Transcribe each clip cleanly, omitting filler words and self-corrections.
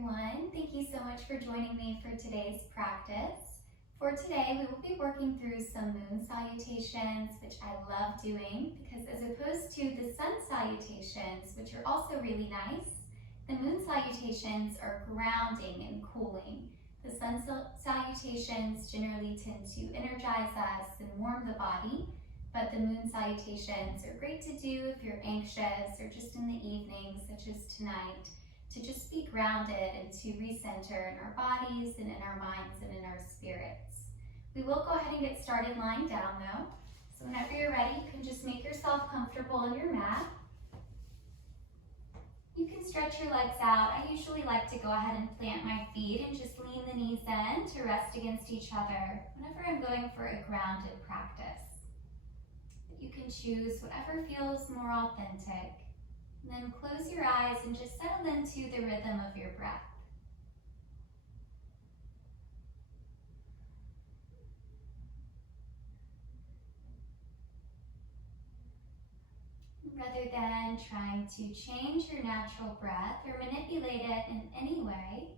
everyone. Thank you so much for joining me for today's practice. For today, we will be working through some moon salutations, which I love doing because as opposed to the sun salutations, which are also really nice, the moon salutations are grounding and cooling. The sun salutations generally tend to energize us and warm the body, but the moon salutations are great to do if you're anxious or just in the evening, such as tonight, to just be grounded and to recenter in our bodies and in our minds and in our spirits. We will go ahead and get started lying down though. So whenever you're ready, you can just make yourself comfortable on your mat. You can stretch your legs out. I usually like to go ahead and plant my feet and just lean the knees in to rest against each other whenever I'm going for a grounded practice. You can choose whatever feels more authentic. And then close your eyes and just settle into the rhythm of your breath. Rather than trying to change your natural breath or manipulate it in any way,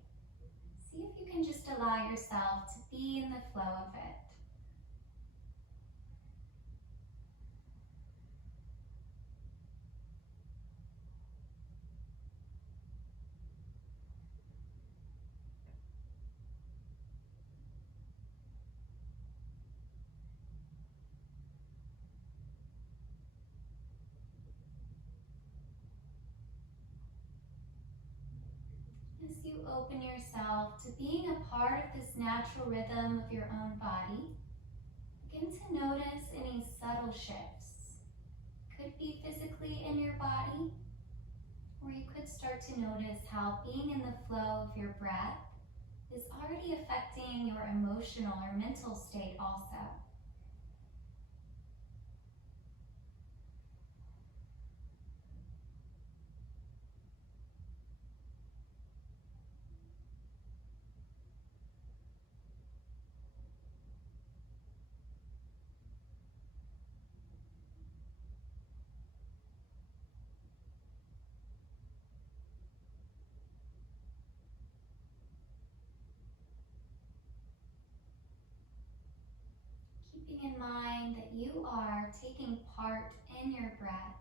see if you can just allow yourself to be in the flow of it. As you open yourself to being a part of this natural rhythm of your own body, begin to notice any subtle shifts. Could be physically in your body, or you could start to notice how being in the flow of your breath is already affecting your emotional or mental state also. Keeping in mind that you are taking part in your breath,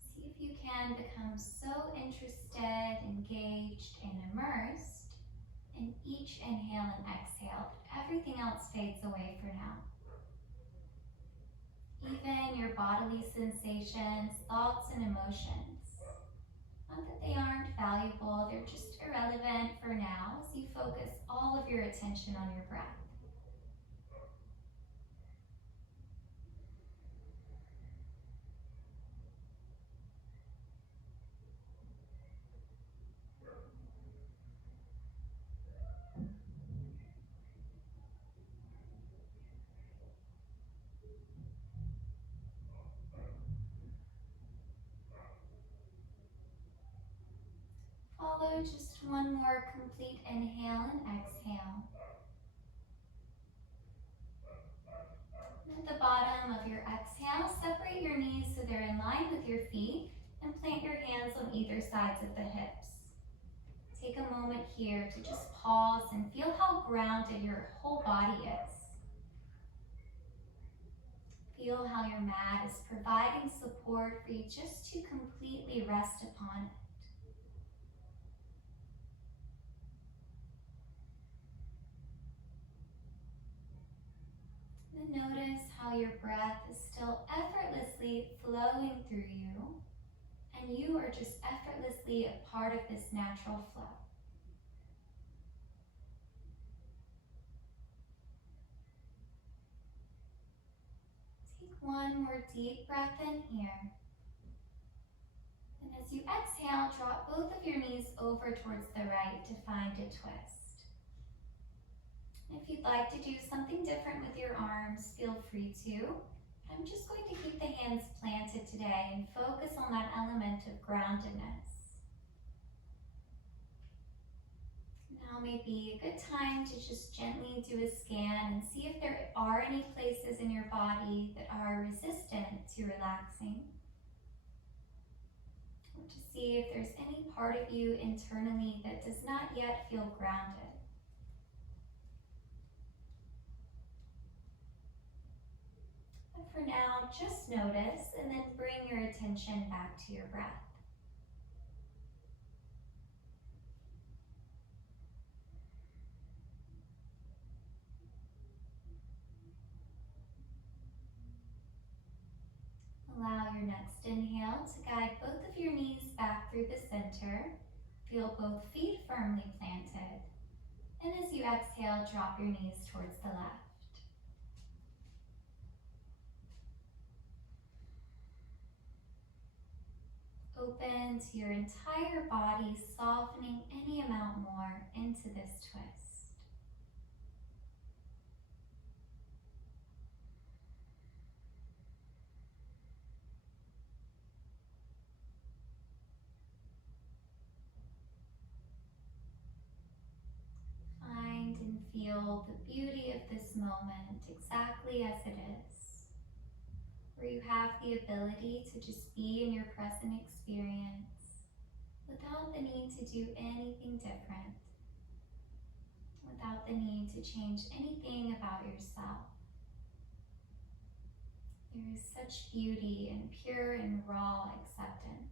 see if you can become so interested, engaged, and immersed in each inhale and exhale that everything else fades away for now. Even your bodily sensations, thoughts, and emotions. Not that they aren't valuable, they're just irrelevant for now as you focus all of your attention on your breath. Follow just one more complete inhale and exhale. At the bottom of your exhale, separate your knees so they're in line with your feet and plant your hands on either sides of the hips. Take a moment here to just pause and feel how grounded your whole body is. Feel how your mat is providing support for you just to completely rest upon it. Then notice how your breath is still effortlessly flowing through you, and you are just effortlessly a part of this natural flow. Take one more deep breath in here. And as you exhale, drop both of your knees over towards the right to find a twist. If you'd like to do something different with your arms, feel free to. I'm just going to keep the hands planted today and focus on that element of groundedness. Now may be a good time to just gently do a scan and see if there are any places in your body that are resistant to relaxing. to see if there's any part of you internally that does not yet feel grounded. But for now, just notice and then bring your attention back to your breath. Allow your next inhale to guide both of your knees back through the center. Feel both feet firmly planted. And as you exhale, drop your knees towards the left. Open to your entire body, softening any amount more into this twist. Find and feel the beauty of this moment exactly as it is, where you have the ability to just be in your present experience without the need to do anything different, without the need to change anything about yourself. There is such beauty in pure and raw acceptance.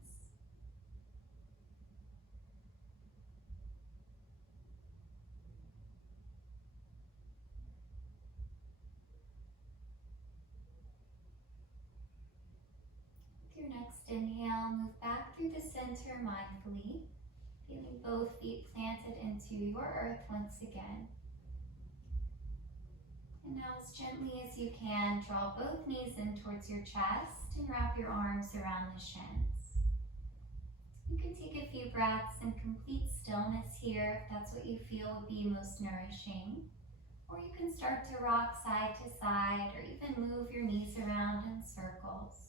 With your next inhale, move back through the center mindfully, feeling both feet planted into your earth once again. And now, as gently as you can, draw both knees in towards your chest and wrap your arms around the shins. You can take a few breaths in complete stillness here if that's what you feel would be most nourishing. Or you can start to rock side to side or even move your knees around in circles.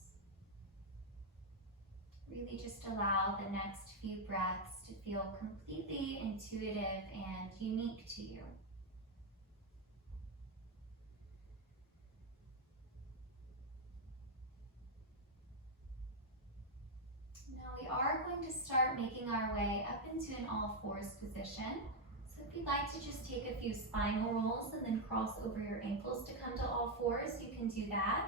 Really just allow the next few breaths to feel completely intuitive and unique to you. Now we are going to start making our way up into an all-fours position. So if you'd like to just take a few spinal rolls and then cross over your ankles to come to all fours, you can do that.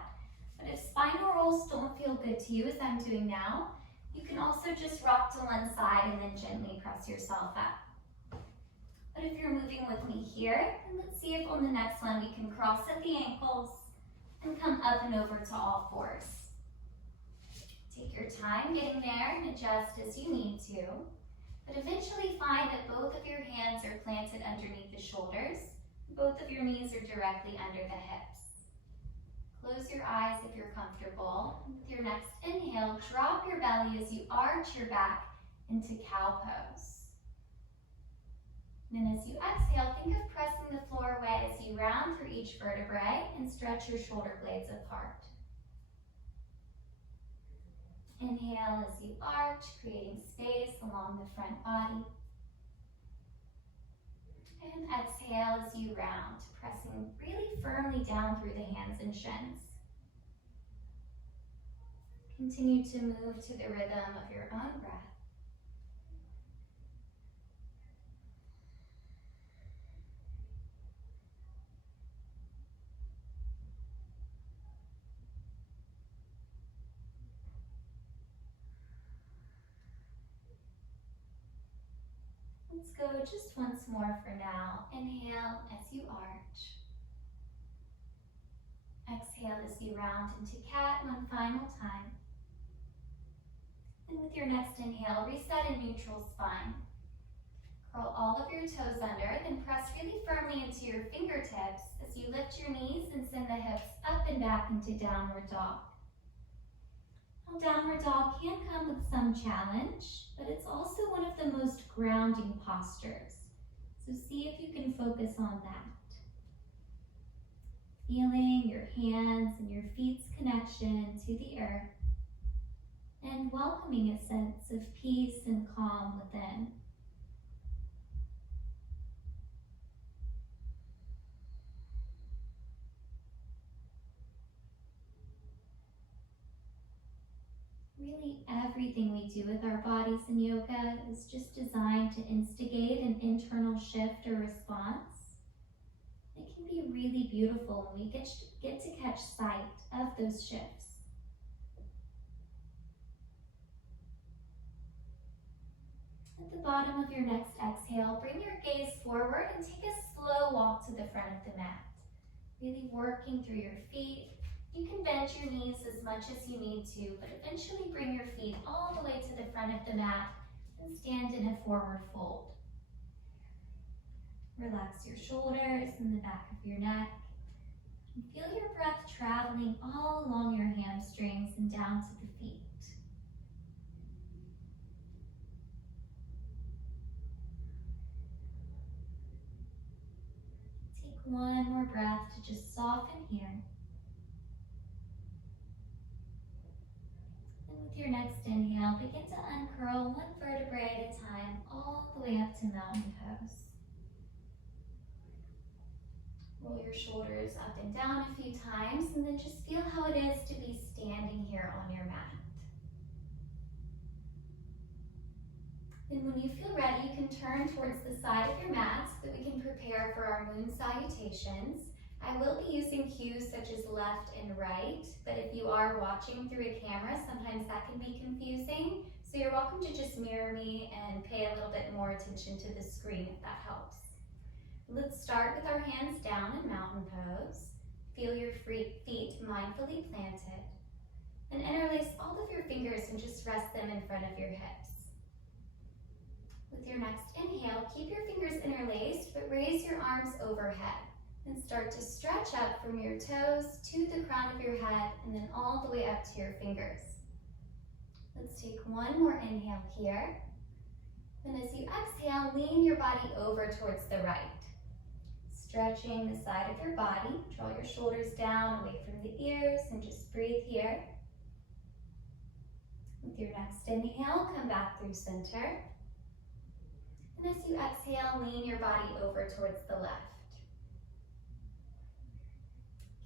But if spinal rolls don't feel good to you, as I'm doing now, you can also just rock to one side and then gently press yourself up. But if you're moving with me here, then let's see if on the next one we can cross at the ankles and come up and over to all fours. Take your time getting there and adjust as you need to, but eventually find that both of your hands are planted underneath the shoulders, both of your knees are directly under the hips. Close your eyes if you're comfortable. With your next inhale, drop your belly as you arch your back into cow pose. And then as you exhale, think of pressing the floor away as you round through each vertebrae and stretch your shoulder blades apart. Inhale as you arch, creating space along the front body. And exhale as you round, pressing really firmly down through the hands and shins. Continue to move to the rhythm of your own breath. Let's go just once more for now. Inhale as you arch. Exhale as you round into cat one final time. And with your next inhale, reset a neutral spine. Curl all of your toes under, then press really firmly into your fingertips as you lift your knees and send the hips up and back into downward dog. Now, downward dog can come with some challenge, but it's also one of the most grounding postures. So see if you can focus on that. Feeling your hands and your feet's connection to the earth, and welcoming a sense of peace and calm within. Really everything we do with our bodies in yoga is just designed to instigate an internal shift or response. It can be really beautiful when we get to catch sight of those shifts. At the bottom of your next exhale, bring your gaze forward and take a slow walk to the front of the mat. Really working through your feet. You can bend your knees as much as you need to, but eventually bring your feet all the way to the front of the mat and stand in a forward fold. Relax your shoulders and the back of your neck. And feel your breath traveling all along your hamstrings and down to the feet. Take one more breath to just soften here. And with your next inhale, begin to uncurl one vertebrae at a time, all the way up to mountain pose. Roll your shoulders up and down a few times, and then just feel how it is to be standing here on your mat. And when you feel ready, you can turn towards the side of your mat so that we can prepare for our moon salutations. I will be using cues such as left and right, but if you are watching through a camera, sometimes that can be confusing. So you're welcome to just mirror me and pay a little bit more attention to the screen if that helps. Let's start with our hands down in mountain pose. Feel your feet mindfully planted. And interlace all of your fingers and just rest them in front of your hips. With your next inhale, keep your fingers interlaced, but raise your arms overhead. And start to stretch up from your toes to the crown of your head and then all the way up to your fingers. Let's take one more inhale here. And as you exhale, lean your body over towards the right. Stretching the side of your body, draw your shoulders down away from the ears and just breathe here. With your next inhale, come back through center. And as you exhale, lean your body over towards the left.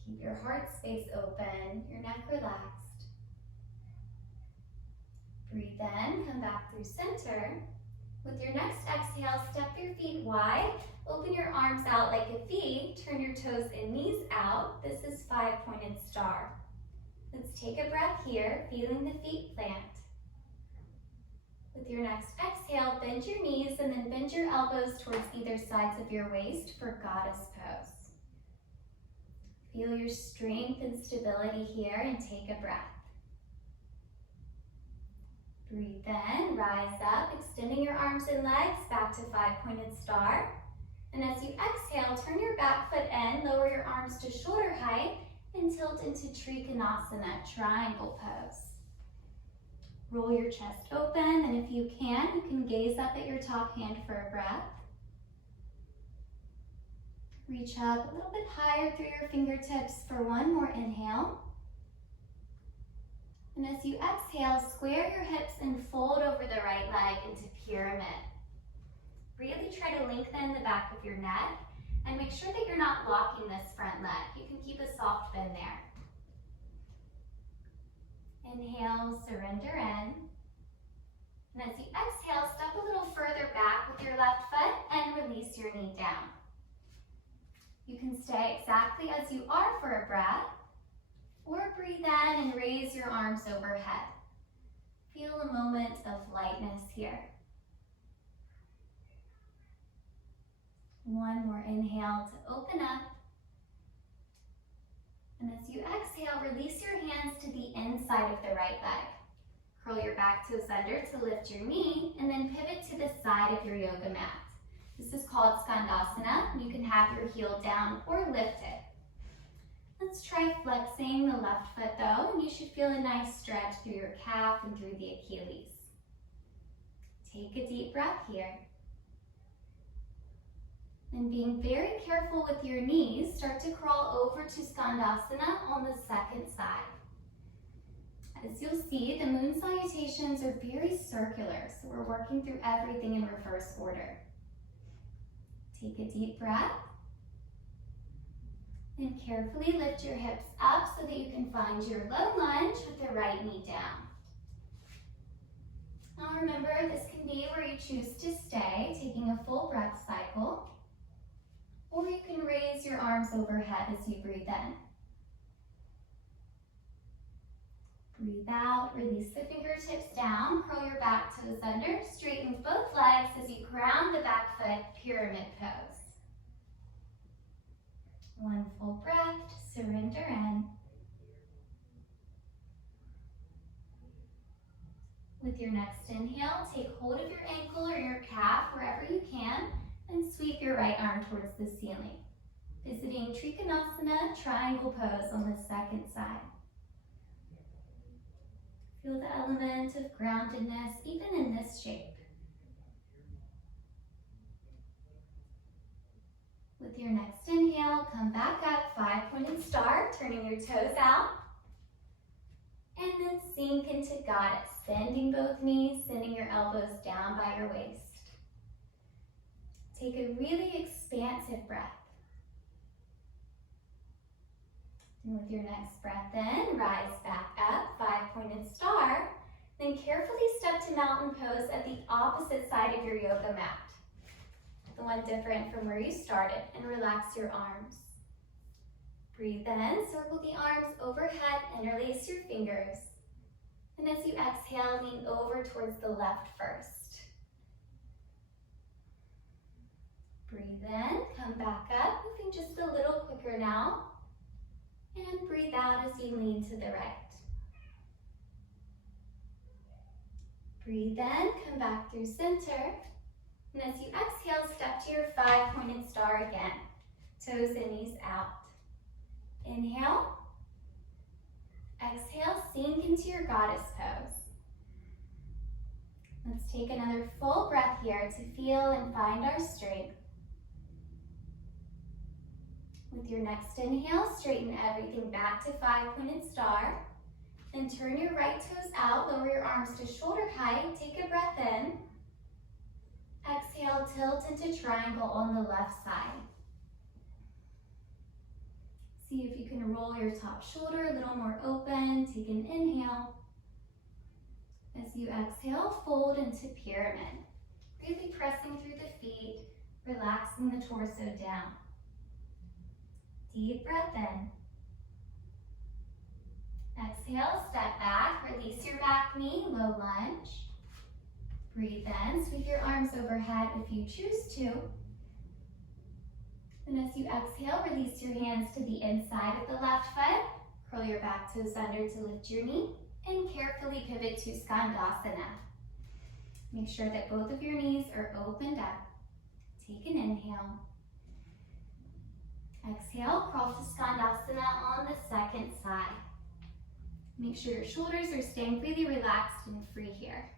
Keep your heart space open, your neck relaxed. Breathe in, come back through center. With your next exhale, step your feet wide, open your arms out like a V, turn your toes and knees out. This is 5-pointed star. Let's take a breath here, feeling the feet plant. With your next exhale, bend your knees and then bend your elbows towards either sides of your waist for goddess pose. Feel your strength and stability here and take a breath. Breathe in, rise up, extending your arms and legs back to 5-pointed star. And as you exhale, turn your back foot in, lower your arms to shoulder height, and tilt into Trikonasana, triangle pose. Roll your chest open, and if you can gaze up at your top hand for a breath. Reach up a little bit higher through your fingertips for one more inhale. And as you exhale, square your hips and fold over the right leg into pyramid. Really try to lengthen the back of your neck and make sure that you're not locking this front leg. You can keep a soft bend there. Inhale, surrender in. And as you exhale, step a little further back with your left foot and release your knee down. You can stay exactly as you are for a breath, or breathe in and raise your arms overhead. Feel a moment of lightness here. One more inhale to open up. And as you exhale, release your hands to the inside of the right leg. Curl your back toes under to lift your knee, and then pivot to the side of your yoga mat. This is called Skandasana. You can have your heel down or lift it. Let's try flexing the left foot though, and you should feel a nice stretch through your calf and through the Achilles. Take a deep breath here. And being very careful with your knees, start to crawl over to Skandasana on the second side. As you'll see, the moon salutations are very circular, so we're working through everything in reverse order. Take a deep breath. And carefully lift your hips up so that you can find your low lunge with the right knee down. Now remember, this can be where you choose to stay, taking a full breath cycle, or you can raise your arms overhead as you breathe in. Breathe out, release the fingertips down, curl your back toes under, straighten both legs as you ground the back foot, pyramid pose. One full breath, surrender in. With your next inhale, take hold of your ankle or your calf wherever you can and sweep your right arm towards the ceiling. Visiting Trikonasana, triangle pose on the second side. Feel the element of groundedness even in this shape. With your next inhale, come back up, 5-pointed star, turning your toes out. And then sink into Goddess, bending both knees, sending your elbows down by your waist. Take a really expansive breath. And with your next breath in, rise back up, 5-pointed star. Then carefully step to mountain pose at the opposite side of your yoga mat. The one different from where you started, and relax your arms. Breathe in, circle the arms overhead, interlace your fingers. And as you exhale, lean over towards the left first. Breathe in, come back up, moving just a little quicker now. And breathe out as you lean to the right. Breathe in, come back through center. And as you exhale, step to your 5-pointed star again. Toes and knees out. Inhale. Exhale, sink into your Goddess pose. Let's take another full breath here to feel and find our strength. With your next inhale, straighten everything back to 5-pointed star. Then turn your right toes out, lower your arms to shoulder height, take a breath in. Exhale, tilt into triangle on the left side. See if you can roll your top shoulder a little more open. Take an inhale. As you exhale, fold into pyramid. Really pressing through the feet, relaxing the torso down. Deep breath in. Exhale, step back, release your back knee, low lunge. Breathe in, sweep your arms overhead if you choose to. And as you exhale, release your hands to the inside of the left foot. Curl your back toes under to lift your knee and carefully pivot to Skandasana. Make sure that both of your knees are opened up. Take an inhale. Exhale, crawl to Skandasana on the second side. Make sure your shoulders are staying really relaxed and free here.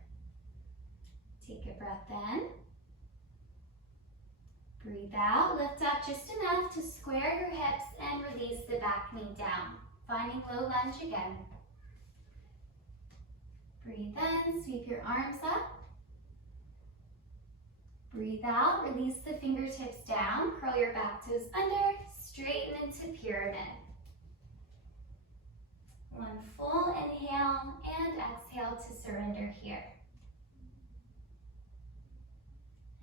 Take a breath in. Breathe out, lift up just enough to square your hips and release the back knee down. Finding low lunge again. Breathe in, sweep your arms up. Breathe out, release the fingertips down, curl your back toes under, straighten into pyramid. One full inhale and exhale to surrender here.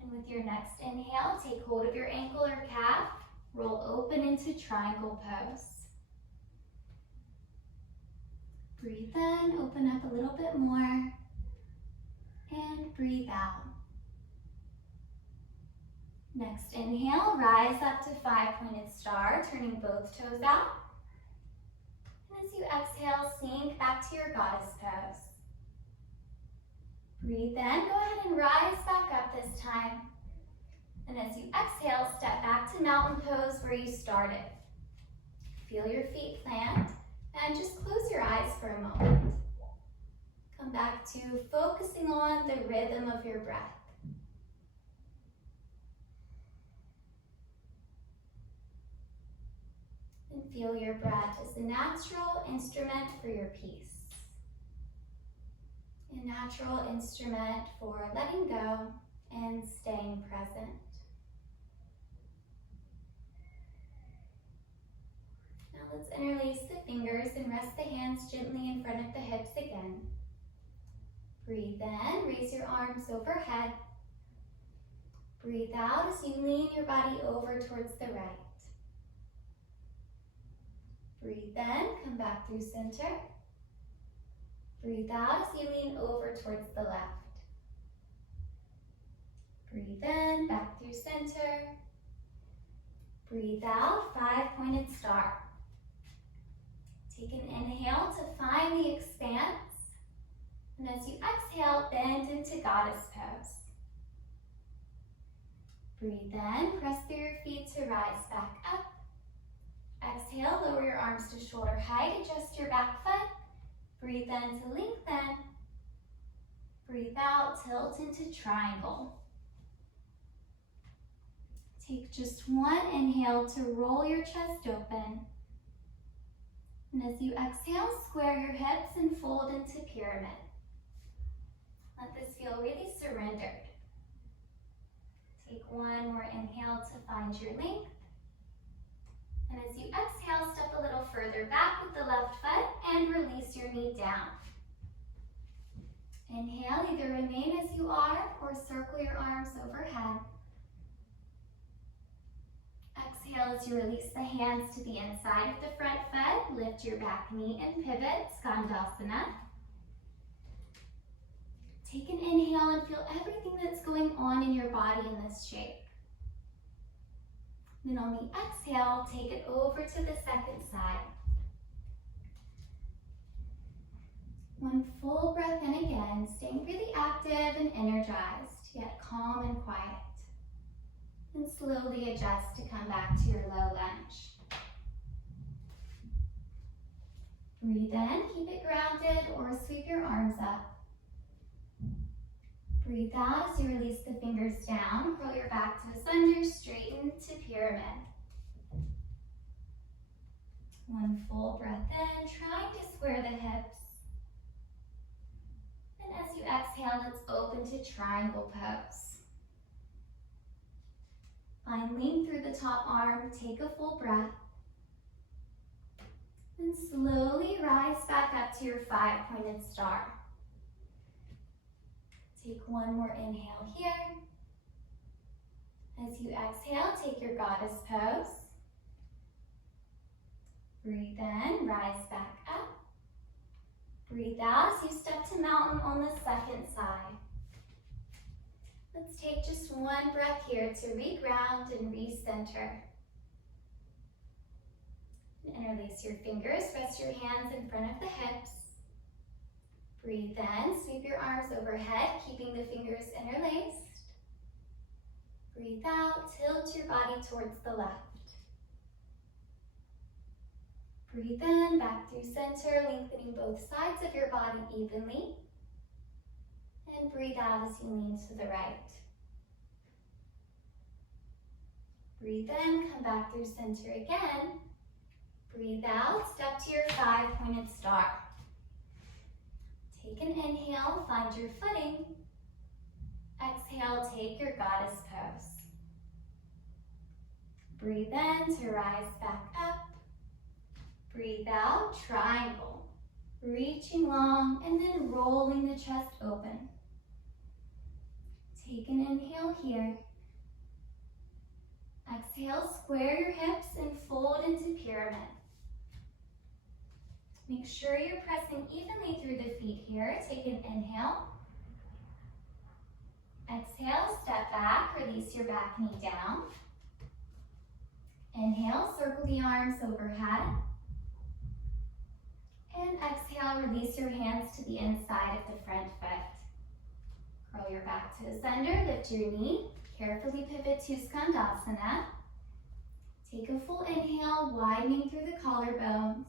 And with your next inhale, take hold of your ankle or calf, roll open into triangle pose. Breathe in, open up a little bit more, and breathe out. Next inhale, rise up to 5-pointed star, turning both toes out. And as you exhale, sink back to your Goddess pose. Breathe in, go ahead and rise back up this time. And as you exhale, step back to mountain pose where you started. Feel your feet plant and just close your eyes for a moment. Come back to focusing on the rhythm of your breath. And feel your breath as a natural instrument for your peace. A natural instrument for letting go and staying present. Now let's interlace the fingers and rest the hands gently in front of the hips again. Breathe in, raise your arms overhead. Breathe out as you lean your body over towards the right. Breathe in, come back through center. Breathe out as you lean over towards the left. Breathe in, back through center. Breathe out, 5-pointed star. Take an inhale to find the expanse. And as you exhale, bend into goddess pose. Breathe in, press through your feet to rise back up. Exhale, lower your arms to shoulder height, adjust your back foot. Breathe in to lengthen. Breathe out, tilt into triangle. Take just one inhale to roll your chest open. And as you exhale, square your hips and fold into pyramid. Let this feel really surrendered. Take one more inhale to find your length. And as you exhale, step a little further back with the left foot and release your knee down. Inhale, either remain as you are or circle your arms overhead. Exhale as you release the hands to the inside of the front foot. Lift your back knee and pivot, Skandasana. Take an inhale and feel everything that's going on in your body in this shape. Then on the exhale, take it over to the second side. One full breath in again, staying really active and energized, yet calm and quiet. And slowly adjust to come back to your low lunge. Breathe in, keep it grounded, or sweep your arms up. Breathe out as you release the fingers down, curl your back to asunder, straighten to pyramid. One full breath in, trying to square the hips. And as you exhale, let's open to triangle pose. Find length through the top arm, take a full breath. And slowly rise back up to your 5-pointed star. Take one more inhale here. As you exhale, take your goddess pose. Breathe in, rise back up. Breathe out as you step to mountain on the second side. Let's take just one breath here to reground and recenter. And interlace your fingers, rest your hands in front of the hips. Breathe in, sweep your arms overhead, keeping the fingers interlaced. Breathe out, tilt your body towards the left. Breathe in, back through center, lengthening both sides of your body evenly. And breathe out as you lean to the right. Breathe in, come back through center again. Breathe out, step to your 5-pointed star. Take an inhale, find your footing. Exhale, take your goddess pose. Breathe in to rise back up. Breathe out, triangle. Reaching long and then rolling the chest open. Take an inhale here. Exhale, square your hips and fold into pyramid. Make sure you're pressing evenly through the feet here. Take an inhale. Exhale, step back, release your back knee down. Inhale, circle the arms overhead. And exhale, release your hands to the inside of the front foot. Curl your back to asunder, lift your knee. Carefully pivot to Skandasana. Take a full inhale, widening through the collarbones.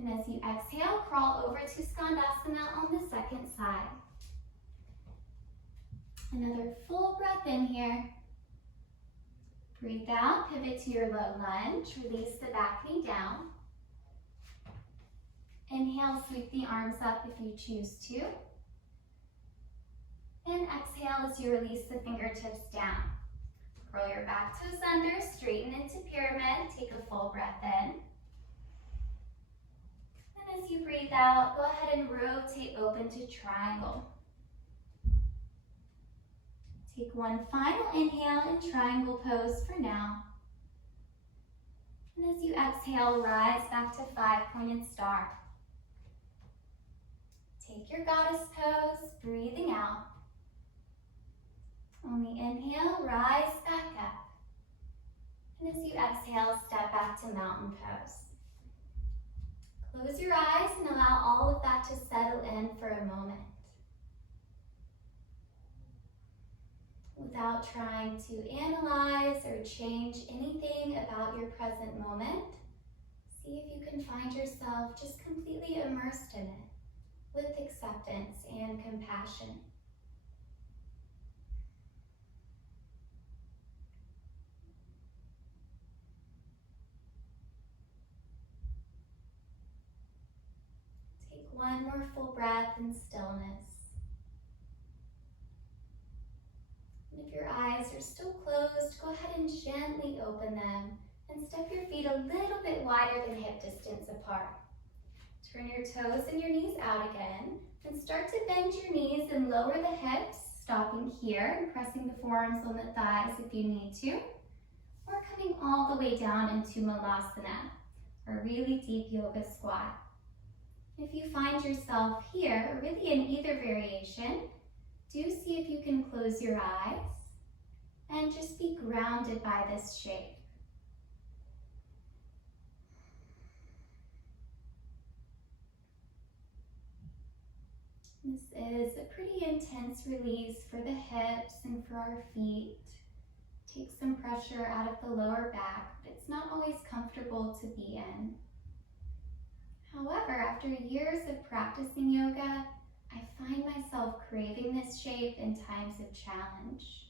And as you exhale, crawl over to Skandasana on the second side. Another full breath in here. Breathe out, pivot to your low lunge. Release the back knee down. Inhale, sweep the arms up if you choose to. And exhale as you release the fingertips down. Curl your back to asunder, straighten into pyramid. Take a full breath in. And as you breathe out, go ahead and rotate open to triangle. Take one final inhale in triangle pose for now. And as you exhale, rise back to five-pointed star. Take your goddess pose, breathing out. On the inhale, rise back up. And as you exhale, step back to mountain pose. Close your eyes and allow all of that to settle in for a moment. Without trying to analyze or change anything about your present moment, see if you can find yourself just completely immersed in it with acceptance and compassion. Take one more full breath in stillness. And if your eyes are still closed, go ahead and gently open them and step your feet a little bit wider than hip distance apart. Turn your toes and your knees out again and start to bend your knees and lower the hips, stopping here and pressing the forearms on the thighs if you need to, or coming all the way down into Malasana, or really deep yoga squat. If you find yourself here, or really in either variation, do see if you can close your eyes and just be grounded by this shape. This is a pretty intense release for the hips and for our feet. Take some pressure out of the lower back, but it's not always comfortable to be in. However, after years of practicing yoga, I find myself craving this shape in times of challenge.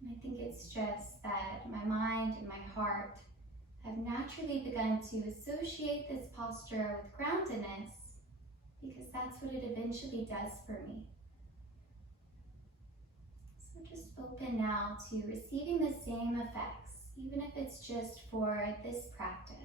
And I think it's just that my mind and my heart have naturally begun to associate this posture with groundedness, because that's what it eventually does for me. So just open now to receiving the same effects, even if it's just for this practice.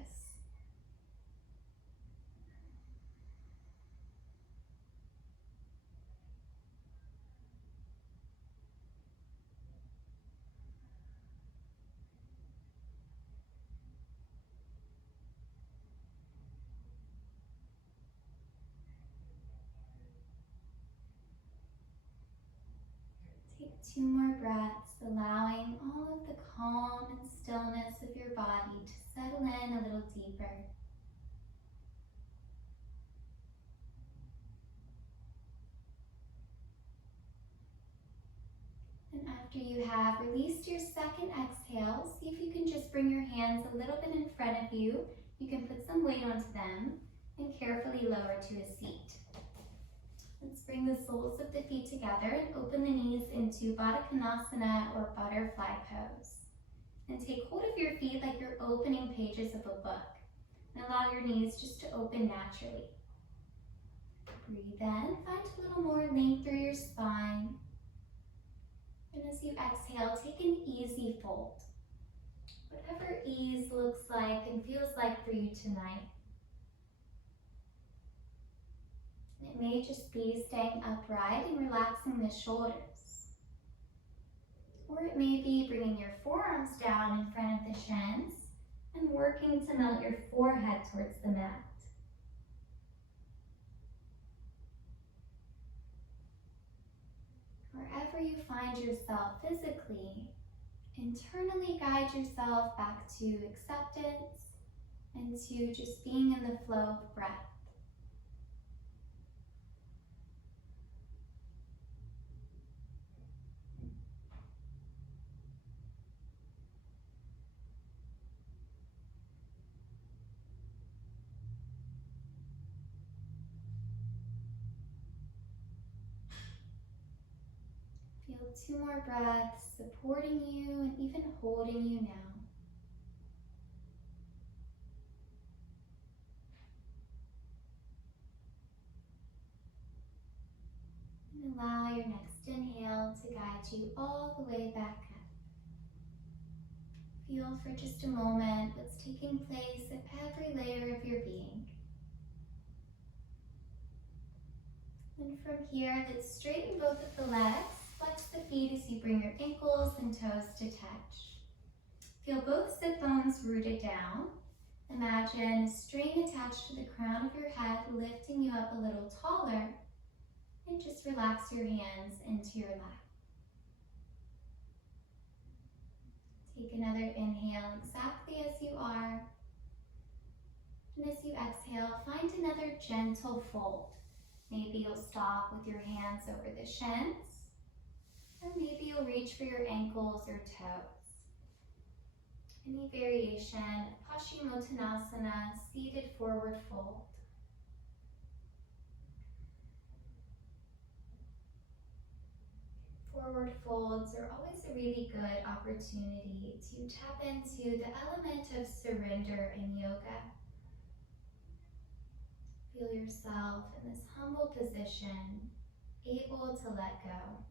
Take two more breaths, allowing all of the calm and stillness of your body to settle in a little deeper. And after you have released your second exhale, see if you can just bring your hands a little bit in front of you. You can put some weight onto them and carefully lower to a seat. Let's bring the soles of the feet together and open the knees into Baddha Konasana or butterfly pose. And take hold of your feet like you're opening pages of a book. And allow your knees just to open naturally. Breathe in, find a little more length through your spine. And as you exhale, take an easy fold. Whatever ease looks like and feels like for you tonight. It may just be staying upright and relaxing the shoulders. Or it may be bringing your forearms down in front of the shins and working to melt your forehead towards the mat. Wherever you find yourself physically, internally guide yourself back to acceptance and to just being in the flow of breath. Feel two more breaths supporting you and even holding you now. And allow your next inhale to guide you all the way back up. Feel for just a moment what's taking place at every layer of your being. And from here, let's straighten both of the legs. Flex the feet as you bring your ankles and toes to touch. Feel both sit bones rooted down. Imagine a string attached to the crown of your head, lifting you up a little taller. And just relax your hands into your lap. Take another inhale exactly as you are. And as you exhale, find another gentle fold. Maybe you'll stop with your hands over the shins, or maybe you'll reach for your ankles or toes. Any variation, Paschimottanasana, seated forward fold. Forward folds are always a really good opportunity to tap into the element of surrender in yoga. Feel yourself in this humble position, able to let go.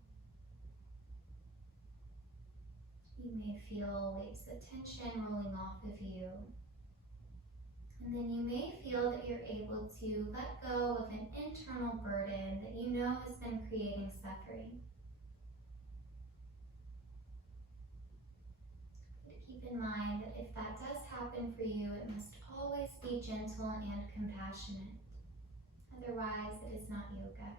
You may feel waves of tension rolling off of you. And then you may feel that you're able to let go of an internal burden that you know has been creating suffering. But keep in mind that if that does happen for you, it must always be gentle and compassionate. Otherwise, it is not yoga.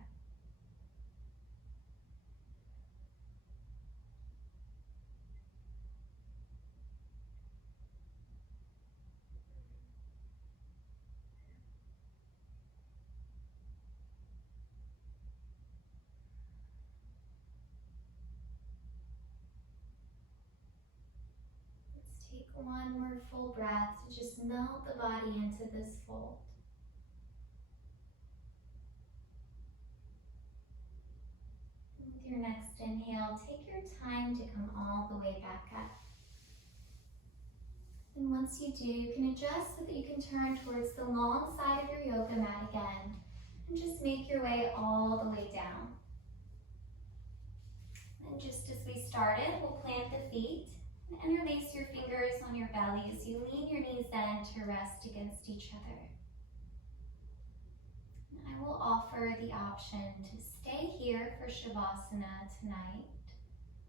Let's take one more full breath to just melt the body into this fold. With your next inhale, take your time to come all the way back up. And once you do, you can adjust so that you can turn towards the long side of your yoga mat again. And just make your way all the way down. And just as we started, we'll plant the feet and interlace your fingers on your belly as you lean your knees in to rest against each other. And I will offer the option to stay here for Savasana tonight,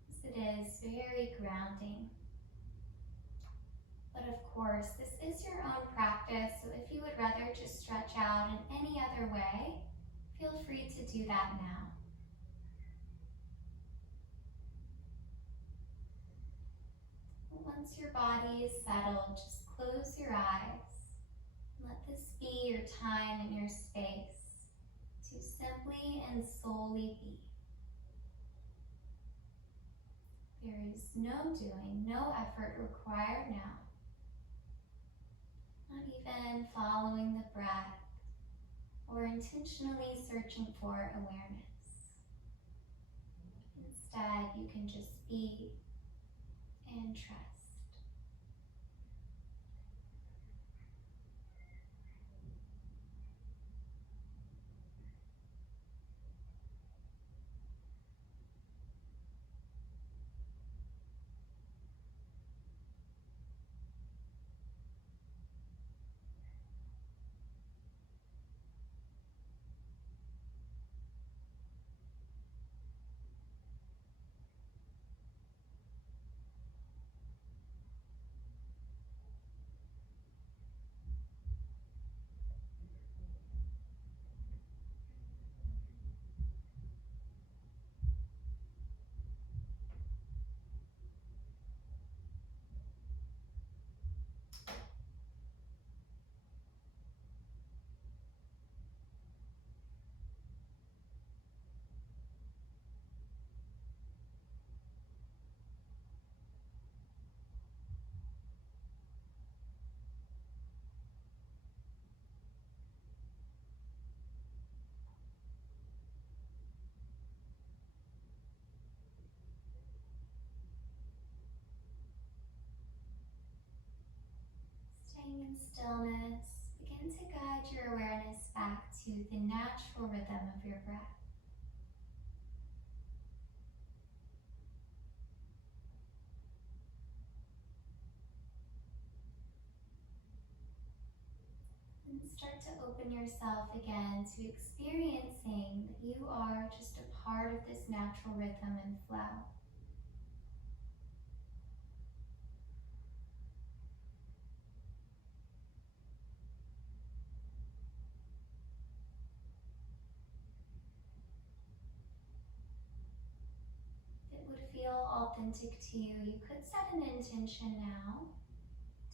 as it is very grounding. But of course, this is your own practice, so if you would rather just stretch out in any other way, feel free to do that now. Once your body is settled, just close your eyes. Let this be your time and your space to simply and solely be. There is no doing, no effort required now. Not even following the breath or intentionally searching for awareness. Instead, you can just be and trust. Staying in stillness, begin to guide your awareness back to the natural rhythm of your breath. And start start to open yourself again to experiencing that you are just a part of this natural rhythm and flow. If it would feel authentic to you, you could set an intention now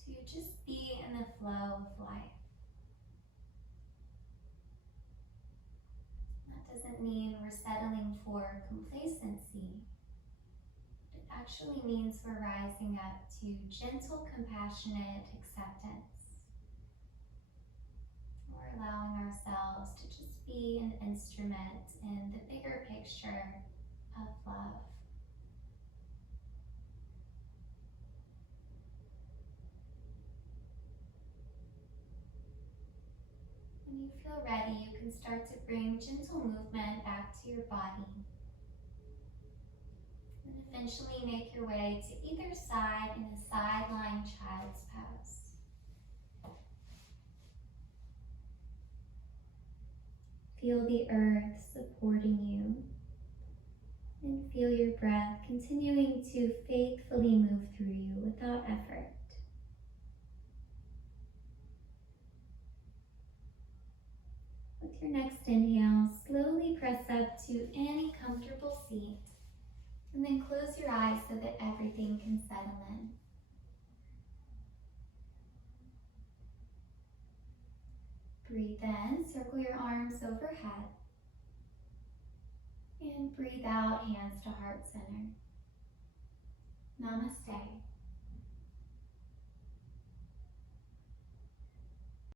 to just be in the flow of life. That doesn't mean we're settling for complacency. It actually means we're rising up to gentle, compassionate acceptance. We're allowing ourselves to just be an instrument in the bigger picture of love. When you feel ready, you can start to bring gentle movement back to your body. And eventually make your way to either side in a sideline child's pose. Feel the earth supporting you. And feel your breath continuing to faithfully move through you without effort. With your next inhale, slowly press up to any comfortable seat, and then close your eyes so that everything can settle in. Breathe in, circle your arms overhead, and breathe out, hands to heart center. Namaste.